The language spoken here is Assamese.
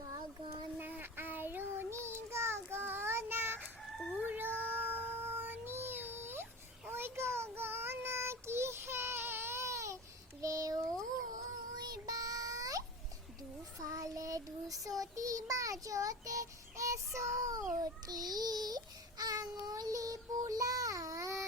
গগনা আৰণি গগনা উৰণি ঐ গগনা কিহে ৰেঐ বাই দুফালে দুচটি মাজতে এচটি আঙুলি বোলাই